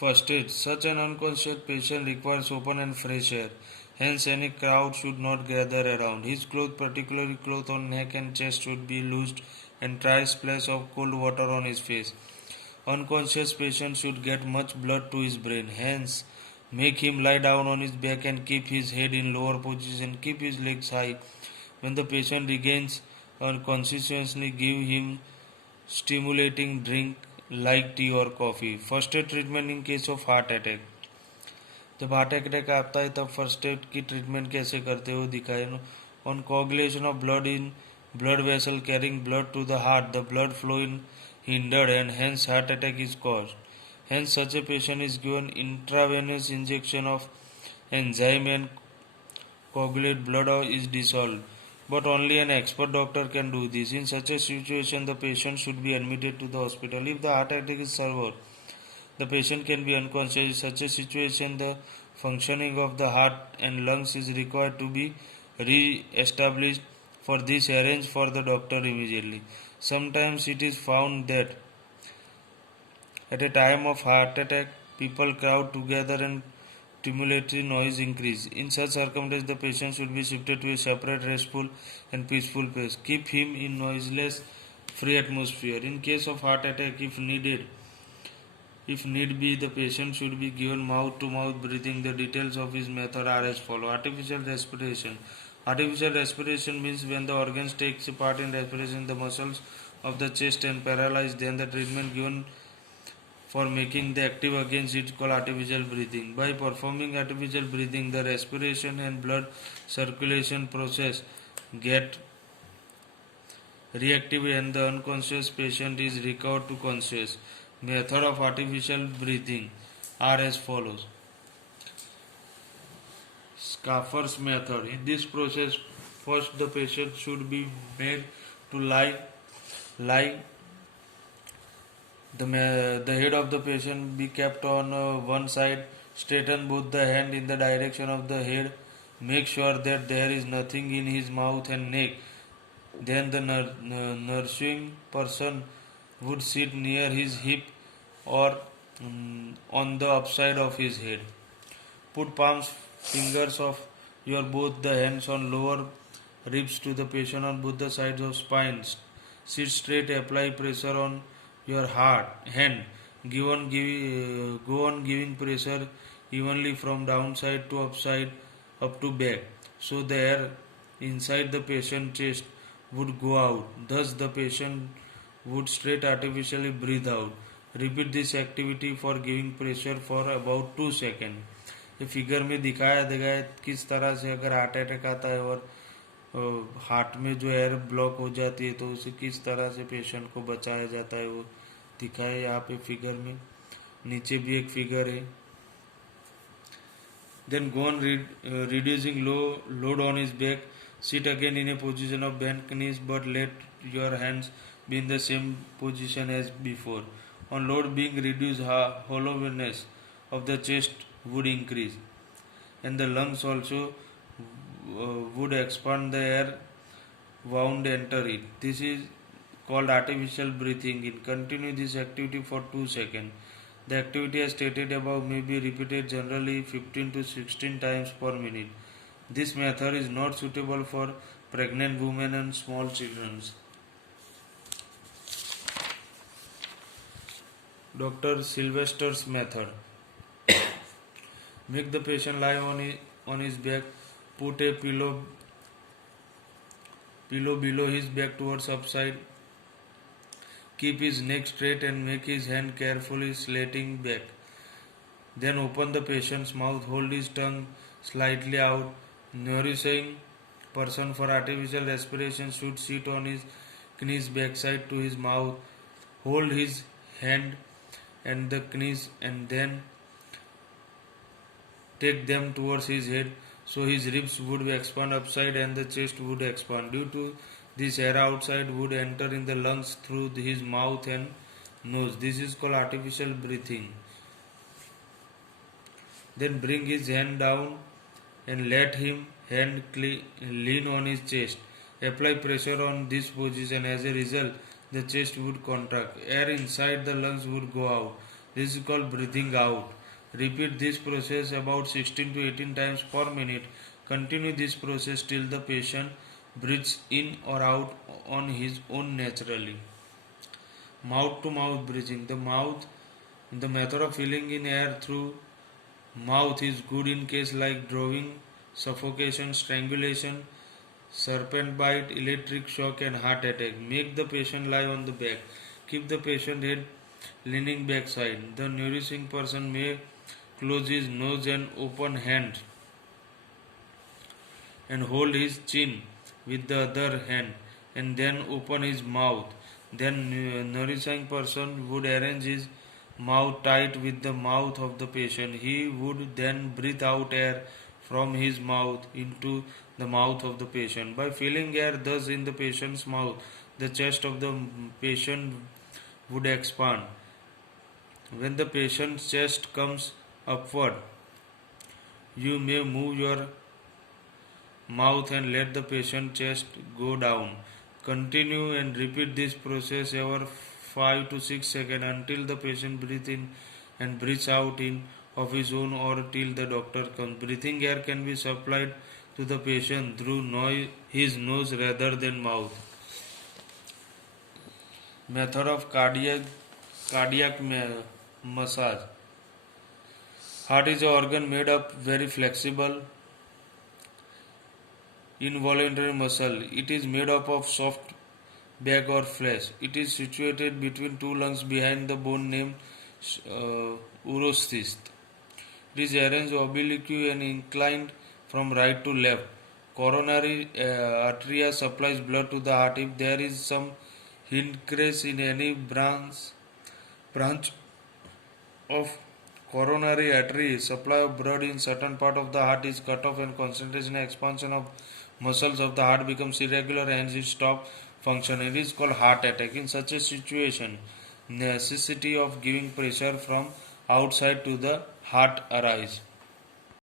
First aid. Such an unconscious patient requires open and fresh air. Hence, any crowd should not gather around. His clothes, particularly clothes on neck and chest, should be loosed and try splash of cold water on his face. Unconscious patient should get much blood to his brain. Hence, make him lie down on his back and keep his head in lower position. Keep his legs high. When the patient regains consciousness, give him stimulating drink like tea or coffee. First aid treatment in case of heart attack. जब heart attack आता है तब first aid की treatment कैसे करते हो दिखाए. On coagulation of blood in blood vessel carrying blood to the heart, the blood flow in hindered and hence heart attack is caused. Hence such a patient is given intravenous injection of enzyme and coagulate blood is dissolved. But only an expert doctor can do this. In such a situation, the patient should be admitted to the hospital. If the heart attack is severe, the patient can be unconscious. In such a situation, the functioning of the heart and lungs is required to be re-established. For this, arrange for the doctor immediately. Sometimes it is found that at a time of heart attack, people crowd together and stimulatory noise increase. In such circumstances, the patient should be shifted to a separate, restful and peaceful place. Keep him in noiseless, free atmosphere. In case of heart attack, if need be, the patient should be given mouth-to-mouth breathing. The details of his method are as follows. Artificial respiration. Artificial respiration means when the organs takes part in respiration, the muscles of the chest and paralyzed, then the treatment given for making the active against it called artificial breathing. By performing artificial breathing, the respiration and blood circulation process get reactive and the unconscious patient is recovered to conscious. Method of artificial breathing are as follows. Schaffer's method. In this process, first the patient should be made to lie. The head of the patient be kept on one side. Straighten both the hand in the direction of the head. Make sure that there is nothing in his mouth and neck. Then the nursing person would sit near his hip or on the upside of his head. Put fingers of your both the hands on lower ribs to the patient on both the sides of spine. Sit straight, apply pressure on your hand. Go on giving pressure evenly from downside to upside up to back. So the air inside the patient chest would go out. Thus the patient would straight artificially breathe out. Repeat this activity for giving pressure for about 2 seconds. ये figure में दिखाया गया किस तरह से अगर heart attack आता है और हार्ट में जो एयर ब्लॉक हो जाती है तो उसे किस तरह से पेशेंट को बचाया जाता है वो दिखाया यहाँ पे फिगर में. नीचे भी एक फिगर है. Then go on reducing load on his back. Sit again in a position of bent knees but let your hands be in the same position as before. On load being reduced, hollowness of the chest would increase and the lungs also would expand, the air wound enter it. This is called artificial breathing in. Continue this activity for 2 seconds. The activity as stated above may be repeated generally 15 to 16 times per minute. This method is not suitable for pregnant women and small children. Dr. Sylvester's method. Make the patient lie on his back. Put a pillow below his back towards upside. Keep his neck straight and make his hand carefully slanting back. Then open the patient's mouth. Hold his tongue slightly out. Nourishing person for artificial respiration should sit on his knees backside to his mouth. Hold his hand and the knees and then take them towards his head so his ribs would expand upside and the chest would expand. Due to this, air outside would enter in the lungs through his mouth and nose. This is called artificial breathing. Then bring his hand down and let him hand lean on his chest. Apply pressure on this position. As a result, the chest would contract. Air inside the lungs would go out. This is called breathing out. Repeat this process about 16 to 18 times per minute. Continue this process till the patient breathes in or out on his own naturally. Mouth to mouth breathing. The method of filling in air through mouth is good in case like drowning, suffocation, strangulation, serpent bite, electric shock and heart attack. Make the patient lie on the back. Keep the patient head leaning backside. The nourishing person may close his nose and open hand and hold his chin with the other hand and then open his mouth. Then nourishing person would arrange his mouth tight with the mouth of the patient. He would then breathe out air from his mouth into the mouth of the patient. By filling air thus in the patient's mouth, the chest of the patient would expand. When the patient's chest comes upward, you may move your mouth and let the patient chest go down. Continue and repeat this process over 5 to 6 seconds until the patient breathes in and breathes out in of his own or till the doctor comes. Breathing air can be supplied to the patient through his nose rather than mouth. Method of cardiac massage. Heart is an organ made up very flexible involuntary muscle. It is made up of soft bag or flesh. It is situated between two lungs behind the bone named urosthesis. It is arranged obliquely and inclined from right to left. Coronary artery supplies blood to the heart. If there is some increase in any branch of coronary artery, supply of blood in certain part of the heart is cut off and concentration and expansion of muscles of the heart becomes irregular and it stops function. It is called heart attack. In such a situation, necessity of giving pressure from outside to the heart arise.